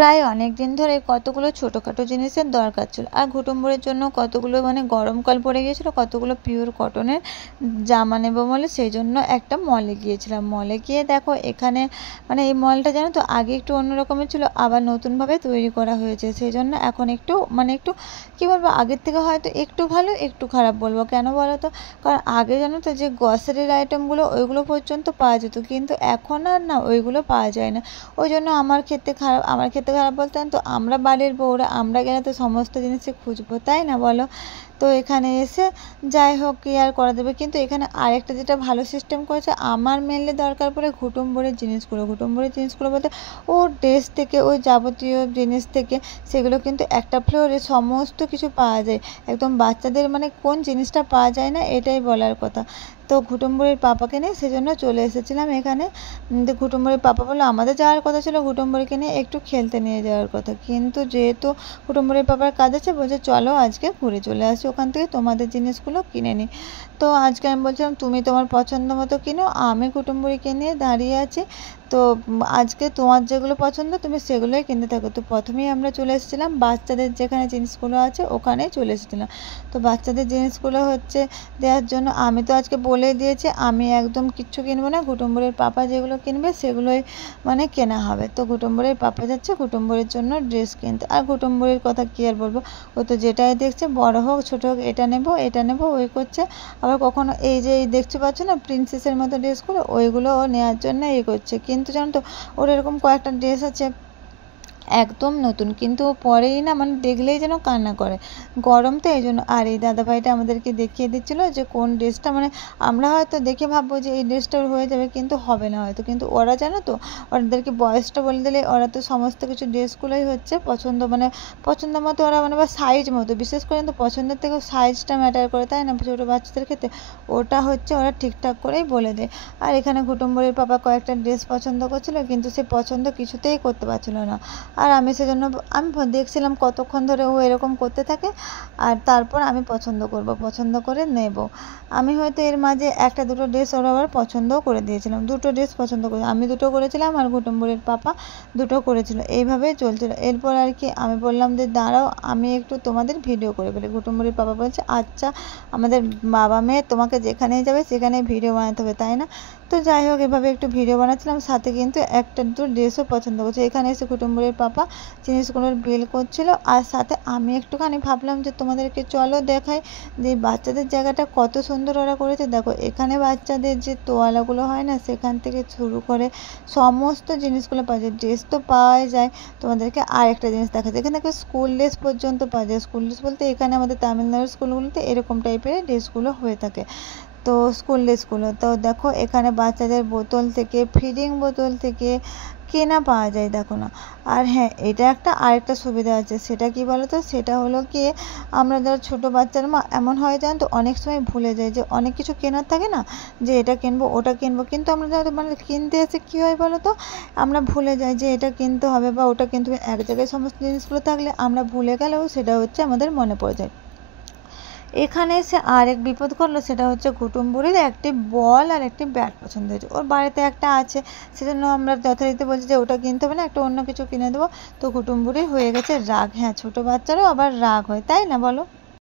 প্রায় অনেক দিন ধরে কতগুলো ছোটোখাটো জিনিসের দরকার ছিল, আর ঘুটুম্বরের জন্য কতগুলো গরমকাল পড়ে গিয়েছিল, কতগুলো পিওর কটনের জামা নেবো বলে সেই জন্য একটা মলে গিয়েছিলাম। মলে গিয়ে দেখো এখানে এই মলটা জানো তো আগে একটু অন্যরকমের ছিল, আবার নতুনভাবে তৈরি করা হয়েছে, সেই জন্য এখন একটু একটু কী বলবো, আগের থেকে হয়তো একটু ভালো একটু খারাপ বলবো। কেন বলো তো? কারণ আগে জানো তো যে গ্রসারির আইটেমগুলো ওইগুলো পর্যন্ত পাওয়া যেত, কিন্তু এখন আর না ওইগুলো পাওয়া যায় না। ওই জন্য আমার ক্ষেত্রে খারাপ বলতে তো আমরা বাড়ির বউরা আমরা গেলে তো সমস্ত জিনিসই খুঁজবো, তাই না বলো? তো এখানে এসে যাই হোক কি আর করা যাবে, কিন্তু এখানে আরেকটা যেটা ভালো সিস্টেম করেছে, আমার মেনলি দরকার পড়ে ঘুটুম্বরের জিনিসগুলো বলতে ও ড্রেস থেকে ওই যাবতীয় জিনিস থেকে সেগুলো কিন্তু একটা ফ্লোরে সমস্ত কিছু পাওয়া যায়। একদম বাচ্চাদের কোন জিনিসটা পাওয়া যায় না এটাই বলার কথা। তো ঘুটুম্বরের পাপাকে নিয়ে সেজন্য চলে এসেছিলাম এখানে। ঘুটুম্বরের পাপা বললো আমাদের যাওয়ার কথা ছিল ঘুটুম্বরকে নিয়ে একটু খেলতে নিয়ে যাওয়ার কথা, কিন্তু যেহেতু ঘুটুম্বরের পাপার কাজ আছে বলছে চলো আজকে ঘুরে চলে আসি ওখান থেকে, তোমাদের জিনিসগুলো কিনে নিই। তো আজকে আমি বলছিলাম তুমি তোমার পছন্দ মতো কিনো, আমি ঘুটুম্বরকে নিয়ে দাঁড়িয়ে আছি। তো আজকে তোমার যেগুলো পছন্দ তুমি সেগুলোই কিনতে থাকো। তো প্রথমেই আমরা চলে এসেছিলাম বাচ্চাদের যেখানে জিনিসগুলো আছে ওখানেই চলে এসেছিলাম। তো বাচ্চাদের জিনিসগুলো হচ্ছে দেওয়ার জন্য আমি তো আজকে বলে দিয়েছি আমি একদম কিচ্ছু কিনবো না, ঘুটুম্বরের পাপা যেগুলো কিনবে সেগুলোই কেনা হবে। তো ঘুটুম্বরের পাপা যাচ্ছে ঘুটুম্বরের জন্য ড্রেস কিনতে, আর ঘুটুম্বরের কথা কী আর বলবো, ও তো যেটাই দেখছে বড় হোক ছোটো হোক এটা নেবো ওই করছে। আবার কখনো এই যে দেখতে পাচ্ছ না প্রিন্সেসের মতো ড্রেসগুলো ওইগুলো ও নেওয়ার জন্য করছে, কিন্তু জানো তো ওর এরকম কয়েকটা ড্রেস আছে একদম নতুন, কিন্তু ও পরেই না দেখলেই যেন কান্না করে, গরম তো এই জন্য। আর এই দাদাভাইটা আমাদেরকে দেখিয়ে দিচ্ছিলো যে কোন ড্রেসটা আমরা হয়তো দেখে ভাববো যে এই ড্রেসটা হয়ে যাবে, কিন্তু হবে না হয়তো, কিন্তু ওরা জানো তো ওদেরকে বয়সটা বলে দিলে ওরা তো সমস্ত কিছু ড্রেসগুলোই হচ্ছে পছন্দ পছন্দ মতো ওরা বা সাইজ মতো, বিশেষ করে তো পছন্দের থেকেও সাইজটা ম্যাটার করে, তাই না ছোটো বাচ্চাদের ক্ষেত্রে, ওটা হচ্ছে ওরা ঠিকঠাক করেই বলে দেয়। আর এখানে ঘুটুম্বরের পাপা কয়েকটা ড্রেস পছন্দ করছিলো, কিন্তু সে পছন্দ কিছুতেই করতে পারছিলো না। আর আমি সেজন্য আমি দেখছিলাম কতক্ষণ ধরে ও এরকম করতে থাকে, আর তারপর আমি পছন্দ করে নেব। আমি হয়তো এর মাঝে একটা দুটো ড্রেস ওরা আবার পছন্দও করে দিয়েছিলাম, দুটো ড্রেস পছন্দ করে আমি দুটো করেছিলাম আর ঘুটুম্বরের পাপা দুটো করেছিল, এইভাবেই চলছিল। এরপর আর কি আমি বললাম যে দাঁড়াও আমি একটু তোমাদের ভিডিও করে ফেলি। ঘুটুম্বরের পাপা বলছে আচ্ছা, আমাদের বাবা মেয়ে তোমাকে যেখানেই যাবে সেখানে ভিডিও বানাতে হবে, তাই না? তো যাই হোক এভাবে একটু ভিডিও বানাচ্ছিলাম, সাথে কিন্তু একটা দুটো ড্রেসও পছন্দ করছে। এখানে এসে ঘুটুম্বরের পাপা জিনিসগুলোর বিল করছিল, আর সাথে আমি একটুখানি ভাবলাম যে তোমাদেরকে চলো দেখাই যে বাচ্চাদের জায়গাটা কত সুন্দর ওরা করেছে। দেখো এখানে বাচ্চাদের যে তোয়ালাগুলো হয় না সেখান থেকে শুরু করে সমস্ত জিনিসগুলো পাওয়া যায়, ড্রেস তো পাওয়াই যায়। তোমাদেরকে আর একটা জিনিস দেখা যায় এখানে দেখো স্কুল ড্রেস পর্যন্ত পাওয়া যায়। স্কুল ড্রেস বলতে এখানে আমাদের তামিলনাড়ুর স্কুলগুলোতে এরকম টাইপের ড্রেসগুলো হয়ে থাকে। তো স্কুল ড্রেসগুলো তো দেখো এখানে বাচ্চাদের বোতল থেকে ফিডিং বোতল থেকে কেনা পাওয়া যায়, দেখো না। আর হ্যাঁ এটা আরেকটা সুবিধা আছে, সেটা কি বলো তো, সেটা হলো কি আমরা যারা ছোটো বাচ্চার মা এমন হয় জানো তো অনেক সময় ভুলে যায় যে অনেক কিছু কেনার থাকে না, যে এটা কিনবো ওটা কিনবো, কিন্তু আমরা যারা কিনতে এসে কী হয় বলো তো, আমরা ভুলে যাই যে এটা কিনতে হবে বা ওটা কিনতে হবে। এক জায়গায় সমস্ত জিনিসগুলো থাকলে আমরা ভুলে গেলেও সেটা হচ্ছে আমাদের মনে পড়ে যায়। এখানে এসে আরেক বিপদ ঘটলো, সেটা হচ্ছে ঘুটুম্বুরির একটি বল আর একটি ব্যাট পছন্দ হয়েছে, ওর বাড়িতে একটা আছে, সেজন্য আমরা যথারীতি বলছি যে ওটা কিনতে হবে না, একটা অন্য কিছু কিনে দেবো। তো ঘুটুম্বুরির হয়ে গেছে রাগ। হ্যাঁ ছোটো বাচ্চারও আবার রাগ হয়, তাই না বলো?